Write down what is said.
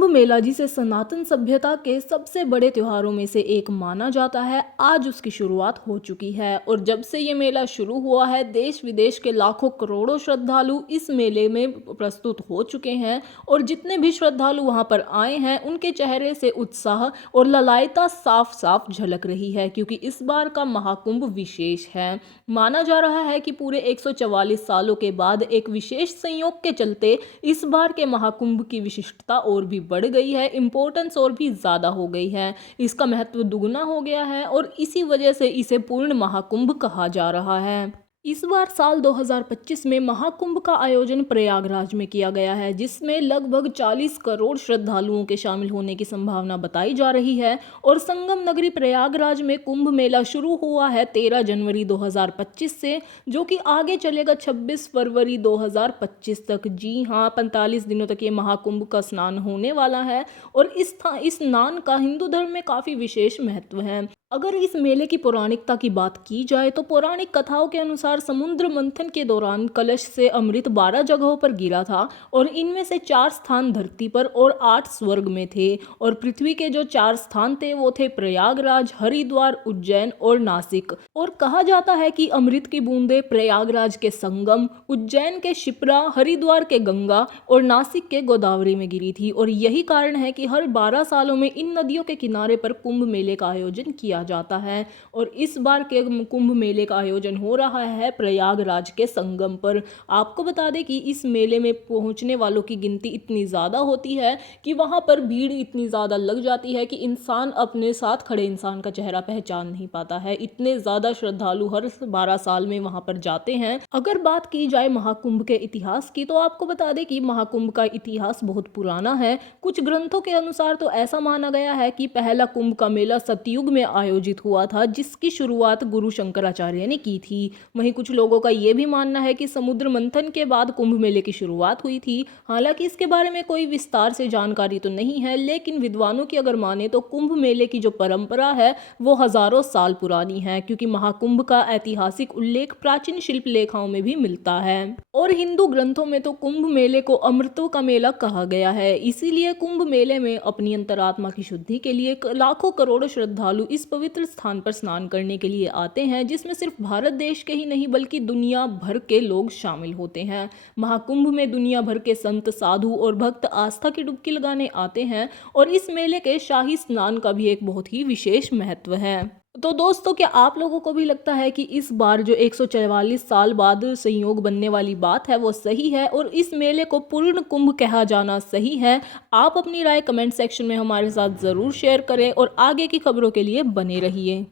कुंभ मेला जिसे सनातन सभ्यता के सबसे बड़े त्योहारों में से एक माना जाता है, आज उसकी शुरुआत हो चुकी है। और जब से ये मेला शुरू हुआ है, देश विदेश के लाखों करोड़ों श्रद्धालु इस मेले में प्रस्तुत हो चुके हैं। और जितने भी श्रद्धालु वहां पर आए हैं, उनके चेहरे से उत्साह और ललायता साफ साफ झलक रही है, क्योंकि इस बार का महाकुंभ विशेष है। माना जा रहा है कि पूरे 144 सालों के बाद एक विशेष संयोग के चलते इस बार के महाकुंभ की विशिष्टता और भी बढ़ गई है, इम्पोर्टेंस और भी ज़्यादा हो गई है, इसका महत्व दुगना हो गया है और इसी वजह से इसे पूर्ण महाकुंभ कहा जा रहा है। इस बार साल 2025 में महाकुंभ का आयोजन प्रयागराज में किया गया है, जिसमें लगभग 40 करोड़ श्रद्धालुओं के शामिल होने की संभावना बताई जा रही है। और संगम नगरी प्रयागराज में कुंभ मेला शुरू हुआ है 13 जनवरी 2025 से, जो कि आगे चलेगा 26 फरवरी 2025 तक। जी हाँ, 45 दिनों तक ये महाकुंभ का स्नान होने वाला है। और इस स्नान का हिंदू धर्म में काफ़ी विशेष महत्व है। अगर इस मेले की पौराणिकता की बात की जाए तो पौराणिक कथाओं के अनुसार समुद्र मंथन के दौरान कलश से अमृत 12 जगहों पर गिरा था, और इनमें से 4 स्थान धरती पर और 8 स्वर्ग में थे। और पृथ्वी के जो 4 स्थान थे वो थे प्रयागराज, हरिद्वार, उज्जैन और नासिक। और कहा जाता है कि अमृत की बूंदें प्रयागराज के संगम, उज्जैन के शिप्रा, हरिद्वार के गंगा और नासिक के गोदावरी में गिरी थी। और यही कारण है कि हर 12 सालों में इन नदियों के किनारे पर कुंभ मेले का आयोजन किया जाता है। और इस बार के कुंभ मेले का आयोजन हो रहा है प्रयागराज के संगम पर। आपको बता दें कि इस मेले में पहुंचने वालों की गिनती इतनी ज़्यादा होती है कि वहां पर भीड़ इतनी ज़्यादा लग जाती है कि इंसान अपने साथ खड़े इंसान का चेहरा पहचान नहीं पाता है। इतने ज़्यादा श्रद्धालु हर 12 साल में वहां पर जाते हैं। अगर बात की जाए महाकुंभ के इतिहास की, तो आपको बता दें कि महाकुंभ का इतिहास बहुत पुराना है। कुछ ग्रंथों के अनुसार तो ऐसा माना गया है कि पहला कुंभ का मेला सतयुग में आयोजित हुआ था, जिसकी शुरुआत गुरु शंकराचार्य ने की थी। वहीं कुछ लोगों का यह भी मानना है कि समुद्र मंथन के बाद कुंभ मेले की शुरुआत हुई थी। हालांकि इसके बारे में कोई विस्तार से जानकारी तो नहीं है, लेकिन विद्वानों की अगर माने तो कुंभ मेले की जो परंपरा है वो हजारों साल पुरानी है, क्योंकि महाकुंभ का ऐतिहासिक उल्लेख प्राचीन शिल्प लेखाओं में भी मिलता है। और हिंदू ग्रंथों में तो कुंभ मेले को अमृतों का मेला कहा गया है। इसीलिए कुंभ मेले में अपनी अंतरात्मा की शुद्धि के लिए लाखों करोड़ों श्रद्धालु इस पवित्र स्थान पर स्नान करने के लिए आते हैं, जिसमें सिर्फ भारत देश के ही नहीं बल्कि दुनिया भर के लोग शामिल होते हैं। महाकुंभ में दुनिया भर के संत, साधु और भक्त आस्था की डुबकी लगाने आते हैं। और इस मेले के शाही स्नान का भी एक बहुत ही विशेष महत्व है। तो दोस्तों, क्या आप लोगों को भी लगता है कि इस बार जो 144 साल बाद संयोग बनने वाली बात है वो सही है और इस मेले को पूर्ण कुंभ कहा जाना सही है? आप अपनी राय कमेंट सेक्शन में हमारे साथ ज़रूर शेयर करें और आगे की खबरों के लिए बने रहिए।